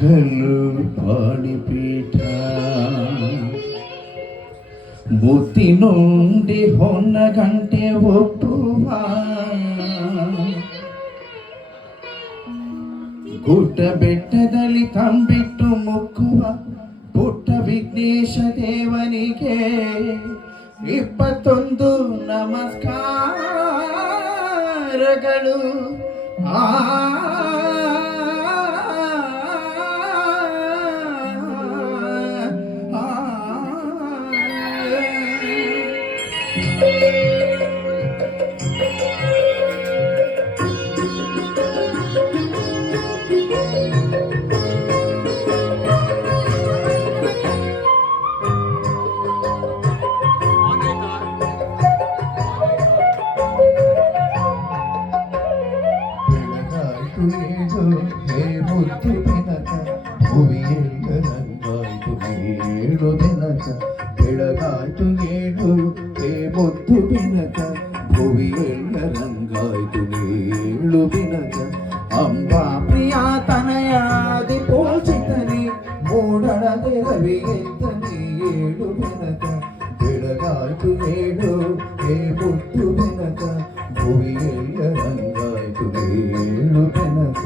కల్లు పాడిపీఠ బుద్ధి నుండి ಹೊನ್ನ ಗಂಟೆ ಒಪ್ಪುವ ಗುಡ್ಡ ಬೆಟ್ಟದಲ್ಲಿ ತಂಬಿಟ್ಟು ಮುಕ್ಕುವ ಪುಟ್ಟ ವಿಘ್ನೇಶ ದೇವನಿಗೆ 21 ನಮಸ್ಕಾರಗಳು. ಮುತ್ತು ಬೆನಕ ಭುವಿಯೆಲ್ಲ ರಂಗಾಯ್ತು ಏಳು ಬೆನಕ ಬೆಳಗಾಯ್ತು ಏಳು ಹೇ ಮುತ್ತು ಬೆನಕ ಭುವಿಯೆಲ್ಲ ರಂಗಾಯ್ತು ಏಳು ಬೆನಕ ಅಂಬಾ ಪ್ರಿಯ ತನಯಾದಿ ಪೋಷಿತನೆ ಮೂಡಣದೆ ರವಿಗೆಂತನೆ ಏಳು ಬೆನಕ ಬೆಳಗಾಯ್ತು ಏಳು ಹೇ ಮುತ್ತು ಬೆನಕ ಭುವಿಯೆಲ್ಲ ರಂಗಾಯ್ತು ಏಳು ಬೆನಕ.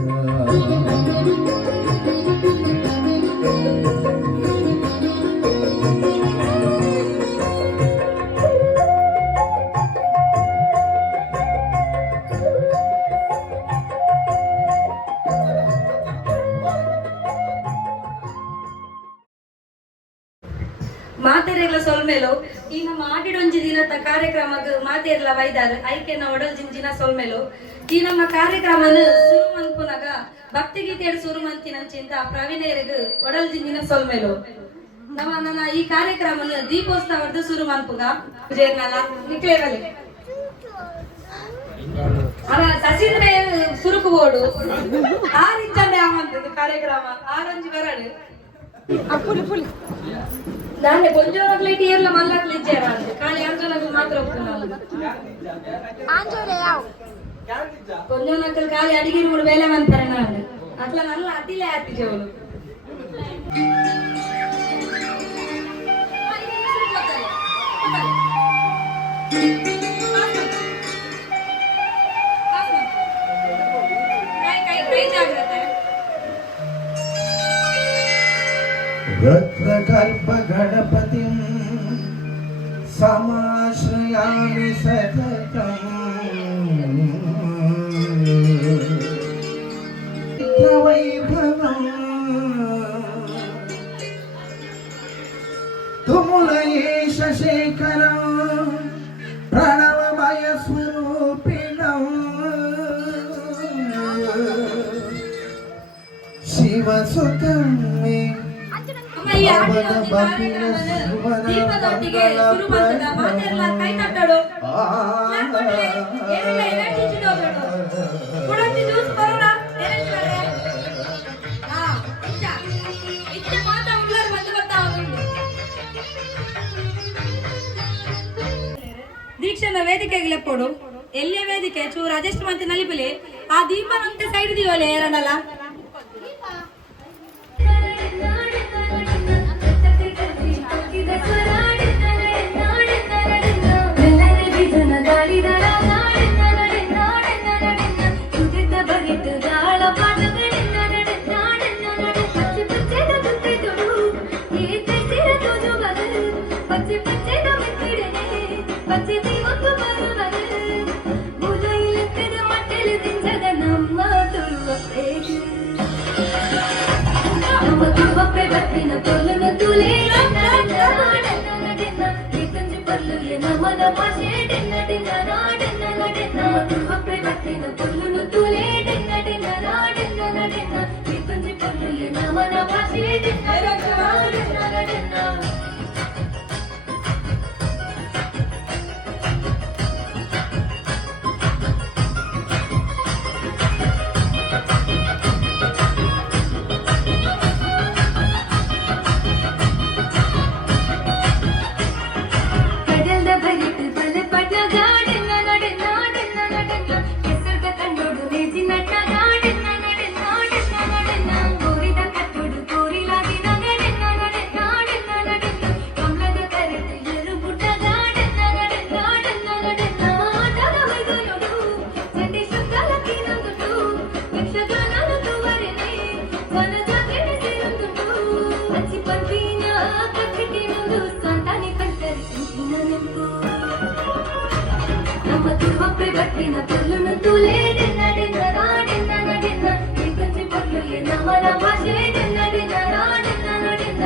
ಮಾತೆರೆಗ್ಲ ಸೊಲ್ಮೆಲು ಈ ನಮ್ಮ ಆಡಿಡೊಂಜಿ ದಿನದ ಕಾರ್ಯಕ್ರಮದ ಮಾತೆರ್ಲ ವೈದಾರ್ ಐಕೆನ ಒಡಲ್ ಜಿಂಜಿನ ಸೊಲ್ಮೆಲು ಈ ನಮ್ಮ ಕಾರ್ಯಕ್ರಮನ ಶುರು ಮನ್ಪುನಗ ಭಕ್ತಿ ಗೀತೆಡ್ ಶುರು ಮಂತಿನಂಚಿಂತ ಪ್ರವೀಣರಿಗೆ ಒಡಲ್ ಜಿಂಜಿನ ಸೊಲ್ಮೆಲು ನನ್ನ ಈ ಕಾರ್ಯಕ್ರಮನ ದೀಪೋತ್ಸವದ ಶುರು ಮನ್ಪುಗ ವಿಜಯನಲ್ಲ ನಿಕ್ಲೇರಲಿ ಅವ ಸಸೀಂದ್ರ ಸುರುಕು ಬೋಡು ಆರಿಂಚಂಡೆ ಆವಂತದ ಕಾರ್ಯಕ್ರಮ ಆರಂಜಿ ಬರಡು ನಾಳೆ ಕೊಂಚೋನಕ್ಲೈಟ್ ಏರ್ಲ ಮಲ್ಲಕ್ಲಿ ಇಜ್ಜೇರ ಖಾಲಿ ಆಂಜೋನಕ್ಲು ಮಾತ್ರ ಒಪ್ಪಿನಲ್ಲ ಕೊಂಚೋನಕ್ಲು ಖಾಲಿ ಅಡಿಗಿರು ಮೂಡು ಬೇಲೆ ಮಂತಾರೆ ನಾನು ಅಟ್ಲ ನಲ್ಲ ಅತಿಲೇ ಆತಿಜವಳು रत्नकल्प गणपति समाश्रयामि सततम् वैभवम् तुमुलयेश शेखरम् प्रणवमय स्वरूपिणम् शिवसुतं मे ದೀಪದೊಟ್ಟಿಗೆ ಶುರು ಮಾಡ್ತದ ಮಾತೆರ್ಲ ಕೈ ತಟ್ಟಡು ಕೊಡಂತಿ ಜ್ಯೂಸ್ ಬರೋಣ ದೀಕ್ಷನ ವೇದಿಕೆಗೆ ಲೆಪ್ಪೋಡು ಎಲ್ಲಿಯ ವೇದಿಕೆ ಚೂರು ಅಡ್ಜಸ್ಟ್ ಮಾಡ್ತೀನಿ ನಲಿಪಲಿ ಆ ದೀಪನಂತೆ ಸೈಡ್ ದೀವಲೆ ಎರಡಲ್ಲ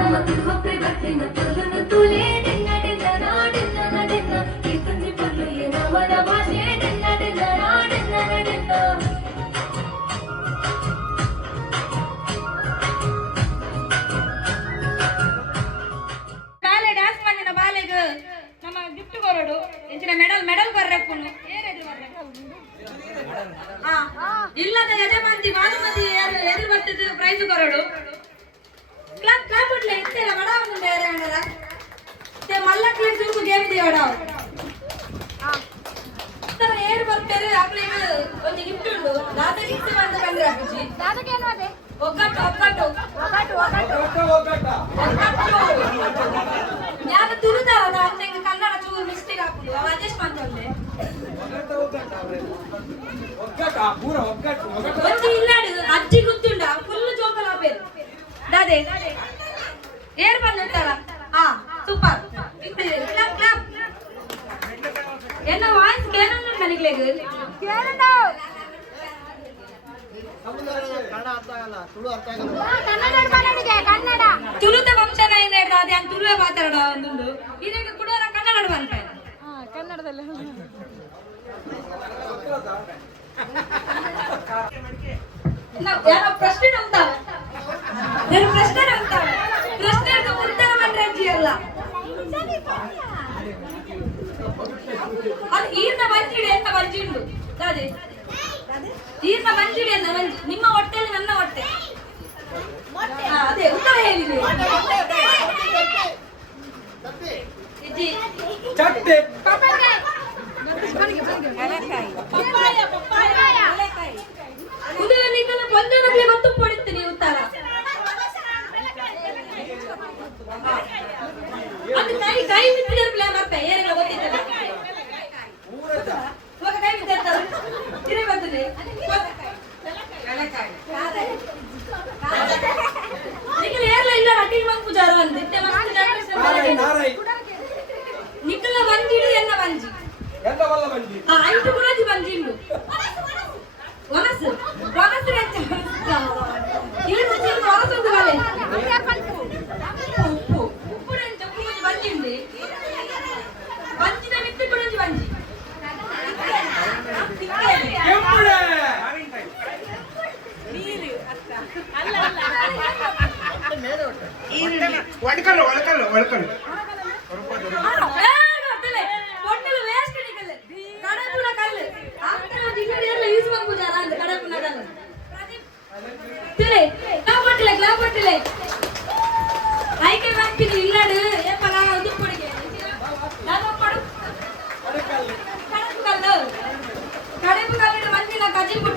நமக்கு கொப்பை பட்டின புல்லுன்னு தூளே டின்ன டின்ன நாடின்ன நடின்ன இத்துஞ்சி புல்லுயே நமத பாஷே டின்ன டின்ன நாடின்ன நடின்ன ಬಾಲೆ ಡ್ಯಾನ್ಸ್ ಮಾಡಿನ ಬಾಲೆಗೆ ನಮ್ಮ ಗಿಫ್ಟ್ ಕೊರೋಡು ಇಂಚಿನ ಮೆಡಲ್ ಬರ್ರೆಪ್ಪುನು ಏರೆದು ಇಲ್ಲದ ಯಜಮಾಂತಿ ಭಾನುಮತಿ ಎದುರು ಬರ್ತಿದ್ದು ಪ್ರೈಸ್ ಕೊರೋಡು ಕ್ಲಾಪ್ ಕ್ಲಾಪ್ ಉಟ್ಲೆ ಇತ್ತೆಲ್ಲ ಬಡಾವನು ಬೇರೆ ಅಂಡರ ತೆ ಮಲ್ಲಕ್ಲೆ ಸೂಪು ಗೇಮಿದೆ ಬಡಾವ ತರ ಏರ್ ಬರ್ತಾರೆ ಅಪ್ಲಿಗೆ ಒಂದು ಗಿಫ್ಟ್ ಉಂಟು ದಾದ ಗಿಫ್ಟ್ ಅಂತ ಬಂದ್ರೆ ಅಪ್ಪಿಜಿ ದಾದಕ್ಕೆ ಏನು ಅದೇ ಒಗ್ಗಟ್ಟು ಒಗ್ಗಟ್ಟು ಒಗಟು ಯಾರು ತುರುದಾರ ಅಂತೆಂಗೆ ಕನ್ನಡ ಚೂರು ಮಿಸ್ಟೇಕ್ ಹಾಕುದು ಅವ ಅಡ್ಜಸ್ಟ್ ಮಾಡ್ಕೊಂಡೆ ಒಂಜಿ ಇಲ್ಲಾಡು ಅಜ್ಜಿ ಗೊತ್ತುಂಡ ಫುಲ್ ಜೋಕಲ ಬೇರು ದಾದೆ ಏರ್ ಬಂದಿರ್ತಾರ ಸೂಪರ್ ಕ್ಲಾಪ್ ಕ್ಲಾಪ್ ಎನ್ನ ವಾಯ್ಸ್ ಕೇಳೋಣ ನನಗೆ ಕೇಳಂಡು ಕನ್ನಡ ತುಳುದ ವಂಶನ ಏನ್ ಅದೇ ಅಂತ ತುಳುವೆ ಮಾತಾಡ ಒಂದು ಇದಕ್ಕೆ ಕೂಡ ಕನ್ನಡ ಬಂತ ಕನ್ನಡದಲ್ಲಿ ಯಾರೋ ಪ್ರಶ್ನೆ ನಂಬ್ತಾವ ಪ್ರಶ್ನೆ ನಂಬ್ತಾವ ಪ್ರಶ್ನೆ ಉತ್ತರ ಮಂಡ್ರಂಜಿ ಅಲ್ಲ ಅದು ಈರ್ನ ಮಂಜಿಡಿ ಅಂತ ಮಂಜಿ ಉಂಟು ಅದೇ ಈರ್ನ ಮಂಜಿಡಿ ಅಂತ ಮಂಜಿ ನಿಮ್ಮ ಹೊಟ್ಟೆಯಲ್ಲಿ ನನ್ನ ಹೊಟ್ಟೆ ಅದೇ ಉತ್ತರ ಹೇಳಿದೆ ಉದಯನಿಂದ ಕೊಂಜನಕ್ಕೆ ಗೊತ್ತು ಪಡುತ್ತೀನಿ ಉತ್ತರ ಅದು ಕೈ ಬಿಟ್ಟಿರಲ್ಲ ಮತ್ತೆ ಏನೆಲ್ಲ ಗೊತ್ತಿದ್ದಲ್ಲ ಇವಾಗ ಕೈ ಬಿಟ್ಟಿರ್ತಾರೆ ತಿರುಗಿ ಬರ್ತದೆ ನಿಖಿಲ್ ಏರ್ಲ ಇಲ್ಲ ಅಟಿಲ್ ಮಂಗ್ ಪೂಜಾರ ಅಂದಿತ್ತೆ ಮಸ್ತ್ ನಿಖಿಲ ಮಂಜಿಡು ಎನ್ನ ಮಂಜಿ ಐದು ಗುರಾಜಿ ಮಂಜಿಂಡು ಒನಸು ಒನಸು ಇಲ್ಲಿ ಒನಸೊಂದು ಬಾಳೆ ಉಪ್ಪು ಉಪ್ಪು ಬಂಜಿಂಡೆ ಬಂಜಿನ ಮಿತ್ತಿ ಗುರಾಜಿ ಬಂಜಿ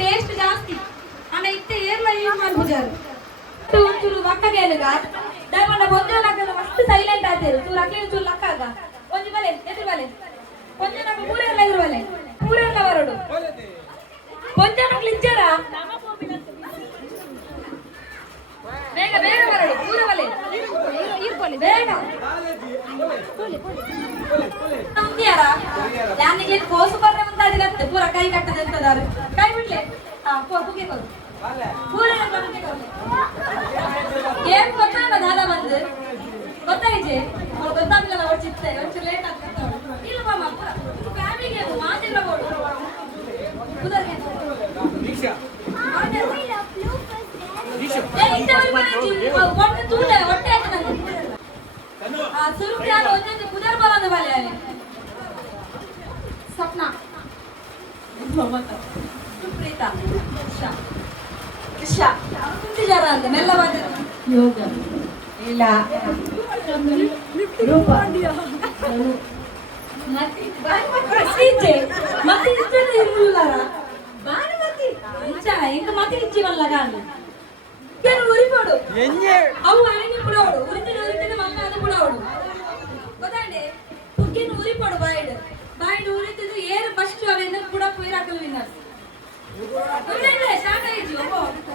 ಟೇಸ್ಟ್ ಜಾಸ್ತಿ ಅಣ್ಣ ಇತ್ತೆ ಏರ್ಲ ಯೂಸ್ ಮಾಡ್ಬುಜಾರು ಒಂಚೂರು ಒಕ್ಕಗೇನುಗ ದಯಮಾಡ ಬೊಂಜನಕಲು ಮಸ್ತ್ ಸೈಲೆಂಟ್ ಆತೇರು ಚೂರು ಅಕ್ಲೇನು ಚೂರು ಲಕ್ಕಾಗ ಒಂಜಿ ಬಲೆ ಎದುರು ಬಲೆ ಕೊಂಜನಕ ಪೂರೆಲ್ಲ ಎದುರು ಬಲೆ ಪೂರೆಲ್ಲ ಬರೋಡು ಕೊಂಜನಕ್ಲು ಇಜ್ಜಾರ ಬೇಗ ಬೇಗ ಬರೋಡು ಪೂರ ಬಲೆ ಬೇಗ ನಮ್ದಿಯಾರ ಯಾನಿಗೆ ಕೋಸು ಬರ್ರೆ ಮುಂತಾದಿರತ್ತೆ ಪೂರ ಕೈ ಕಟ್ಟದೆ ಎಂತದಾರು ಕೈ ಬಿಡ್ಲೆ ಪುಗೆ ಕೊಡು ಪೂರೆಲ್ಲ ಬಂದೆ ಕೊಡು ಏನ್ ಗೊತ್ತಾಗ ದಾದ ಬಂದು ಗೊತ್ತಾಯ್ಜೆ ಗೊತ್ತಾಗ್ಲಿಲ್ಲ ಅವ್ರು ಚಿತ್ತೆ ಒಂಚೂರು ಲೇಟ್ ಆಗ್ತದೆ ಇಲ್ಲ ಮಾಮ ಫ್ಯಾಮಿಲಿಗೆ ಮಾತಿಲ್ಲ ಕೊಡು ಕುದರ್ಗೆ ಹೊಟ್ಟೆ ತೂಟ ಹೊಟ್ಟೆ ಆಯ್ತು ನಂಗೆ ಸುರುಕ್ಯಾನ ಒಂದೊಂದು ಕುದರ್ ಬರೋದು ಬಲೆ ಅಲ್ಲಿ ಸ್ವಪ್ನ ಸುಪ್ರೀತಾ ಇಶಾ ಜರ ಅಂತ ಮೆಲ್ಲ ಬಂದ ಯೋಗ ಇಲ್ಲ ರೂಪ ಮತ್ತೆ ಭಾನುಮತಿ ఇంకా మతి ఇచ్చి వల్ల కాదు నేను ఉరిపోడు అవు ఆయన కూడా ఉరితిని మక్క అది కూడా ಗೊತ್ತಾಂಡೆ ಪುಗ್ಗಿನ ಉರಿಪಡು ಬಾಯ್ಡ್ ಉರಿತಿದ್ದು ಏರು ಫಸ್ಟ್ ಅವೆಂದ ಕೂಡ ಪುಯ್ರ ಹಾಕಲು ವಿನ್ನರ್ ಸ್ಟಾರ್ಟ್ ಆಯ್ತು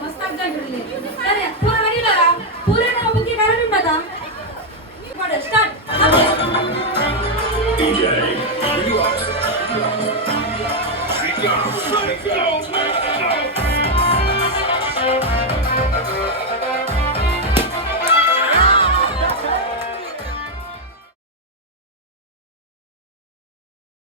ಮಸ್ತ್ ಆಗ್ತದೆ ಸರಿ ಪೂರ ಮಾಡಿದಾರ ಪೂರೇ ನಮ್ಮ ಬುಕ್ಕಿ ಕರೆಂಟ್ ಉಂಟದ ಮಾಡು ಸ್ಟಾರ್ಟ್ DJ